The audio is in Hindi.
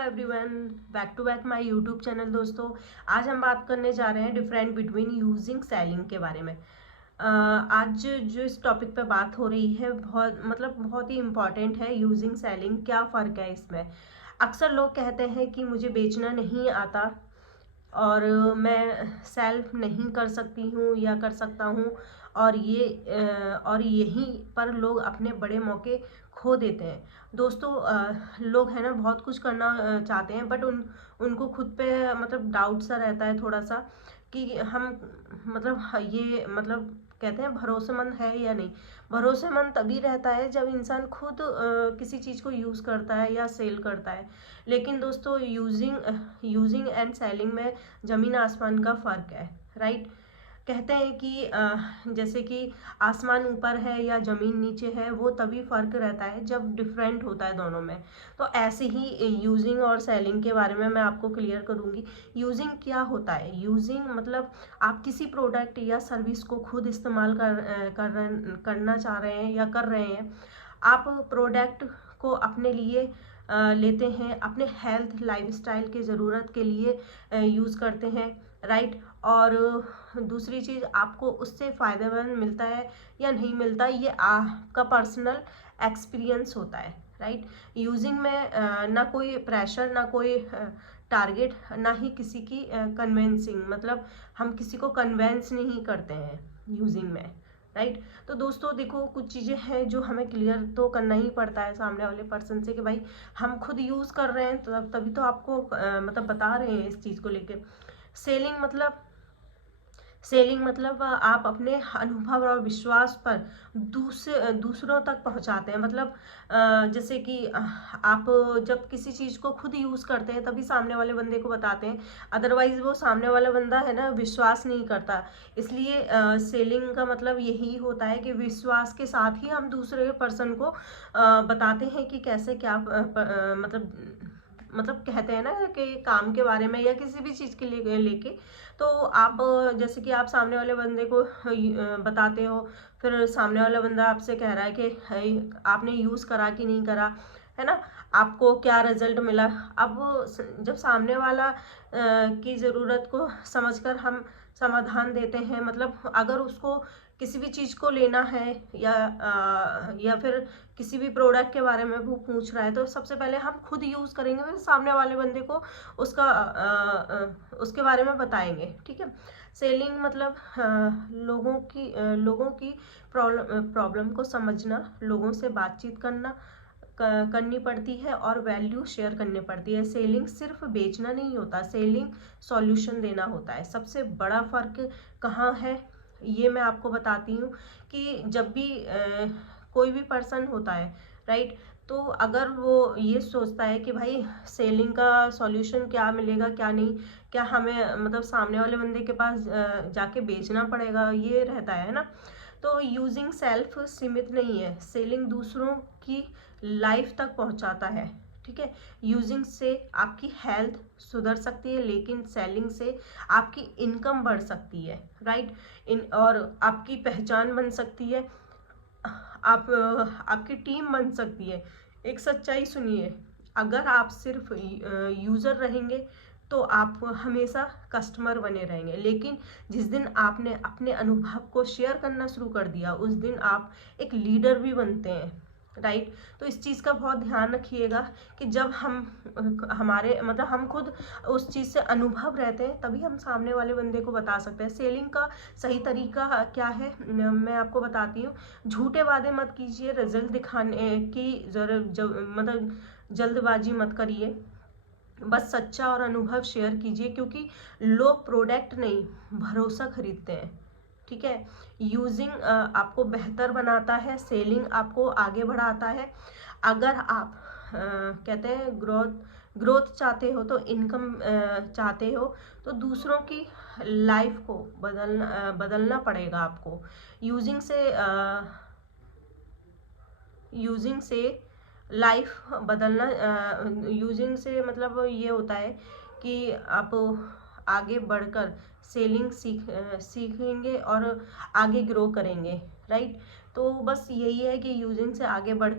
Everyone, back to back my YouTube channel. दोस्तों, आज हम बात करने जा रहे हैं डिफरेंट बिटवीन यूजिंग सेलिंग के बारे में। आज जो इस टॉपिक पे बात हो रही है बहुत ही इम्पॉर्टेंट है। यूजिंग सेलिंग, क्या फ़र्क है इसमें। अक्सर लोग कहते हैं कि मुझे बेचना नहीं आता और मैं सेल्फ नहीं कर सकती हूँ या कर सकता हूँ, और यहीं पर लोग अपने बड़े मौके खो देते हैं। दोस्तों, लोग है ना बहुत कुछ करना चाहते हैं, बट उनको खुद पे डाउट सा रहता है थोड़ा सा कि हम ये कहते हैं भरोसेमंद है या नहीं। भरोसेमंद तभी रहता है जब इंसान खुद किसी चीज़ को यूज़ करता है या सेल करता है। लेकिन दोस्तों, यूजिंग एंड सेलिंग में ज़मीन आसमान का फ़र्क है, राइट। कहते हैं कि जैसे कि आसमान ऊपर है या ज़मीन नीचे है, वो तभी फ़र्क रहता है जब डिफरेंट होता है दोनों में। तो ऐसे ही यूजिंग और सेलिंग के बारे में मैं आपको क्लियर करूँगी। यूजिंग क्या होता है। यूजिंग मतलब आप किसी प्रोडक्ट या सर्विस को खुद इस्तेमाल करना चाह रहे हैं या कर रहे हैं। आप प्रोडक्ट को अपने लिए लेते हैं, अपने हेल्थ लाइफस्टाइल के ज़रूरत के लिए यूज़ करते हैं, राइट। और दूसरी चीज़, आपको उससे फ़ायदेमंद मिलता है या नहीं मिलता, ये आपका पर्सनल एक्सपीरियंस होता है, राइट। यूजिंग में ना कोई प्रेशर, ना कोई टारगेट, ना ही किसी की कन्वेंसिंग, मतलब हम किसी को कन्वेंस नहीं करते हैं यूजिंग में, राइट। तो दोस्तों देखो, कुछ चीज़ें हैं जो हमें क्लियर तो करना ही पड़ता है सामने वाले पर्सन से कि भाई हम खुद यूज़ कर रहे हैं, तो तभी तो आपको बता रहे हैं इस चीज़ को लेके। सेलिंग मतलब आप अपने अनुभव और विश्वास पर दूसरों तक पहुंचाते हैं। जैसे कि आप जब किसी चीज़ को खुद यूज़ करते हैं तभी सामने वाले बंदे को बताते हैं, अदरवाइज वो सामने वाला बंदा है ना विश्वास नहीं करता। इसलिए सेलिंग का मतलब यही होता है कि विश्वास के साथ ही हम दूसरे पर्सन को बताते हैं कि कैसे क्या कहते हैं ना कि काम के बारे में या किसी भी चीज़ के लिए लेके। तो आप जैसे कि आप सामने वाले बंदे को बताते हो, फिर सामने वाला बंदा आपसे कह रहा है कि आपने यूज़ करा कि नहीं करा, है ना, आपको क्या रिजल्ट मिला। अब जब सामने वाला की ज़रूरत को समझकर हम समाधान देते हैं, मतलब अगर उसको किसी भी चीज़ को लेना है या फिर किसी भी प्रोडक्ट के बारे में वो पूछ रहा है, तो सबसे पहले हम खुद यूज़ करेंगे, फिर सामने वाले बंदे को उसके बारे में बताएंगे, ठीक है। सेलिंग मतलब लोगों की प्रॉब्लम को समझना, लोगों से बातचीत करनी पड़ती है और वैल्यू शेयर करनी पड़ती है। सेलिंग सिर्फ बेचना नहीं होता, सेलिंग सॉल्यूशन देना होता है। सबसे बड़ा फ़र्क कहाँ है ये मैं आपको बताती हूँ कि जब भी कोई भी पर्सन होता है, राइट, तो अगर वो ये सोचता है कि भाई सेलिंग का सॉल्यूशन क्या मिलेगा क्या नहीं, क्या हमें सामने वाले बंदे के पास जाके बेचना पड़ेगा, ये रहता है ना। तो यूजिंग सेल्फ सीमित नहीं है, सेलिंग दूसरों की लाइफ तक पहुंचाता है, ठीक है। यूजिंग से आपकी हेल्थ सुधर सकती है, लेकिन सेलिंग से आपकी इनकम बढ़ सकती है, राइट। और आपकी पहचान बन सकती है, आपकी टीम बन सकती है। एक सच्चाई सुनिए, अगर आप सिर्फ यूज़र रहेंगे तो आप हमेशा कस्टमर बने रहेंगे, लेकिन जिस दिन आपने अपने अनुभव को शेयर करना शुरू कर दिया, उस दिन आप एक लीडर भी बनते हैं, राइट। तो इस चीज़ का बहुत ध्यान रखिएगा कि जब हम खुद उस चीज़ से अनुभव रहते हैं, तभी हम सामने वाले बंदे को बता सकते हैं। सेलिंग का सही तरीका क्या है, मैं आपको बताती हूँ। झूठे वादे मत कीजिए, रिजल्ट दिखाने की जल्दबाजी मत करिए, बस सच्चा और अनुभव शेयर कीजिए, क्योंकि लोग प्रोडक्ट नहीं भरोसा खरीदते हैं, ठीक है। यूजिंग आपको बेहतर बनाता है, सेलिंग आपको आगे बढ़ाता है। अगर आप कहते हैं ग्रोथ चाहते हो, तो इनकम चाहते हो, तो दूसरों की लाइफ को बदलना पड़ेगा आपको। यूजिंग से लाइफ बदलना, यूजिंग से मतलब ये होता है कि आप आगे बढ़कर सेलिंग सीखेंगे और आगे ग्रो करेंगे, राइट। तो बस यही है कि यूजिंग से आगे बढ़कर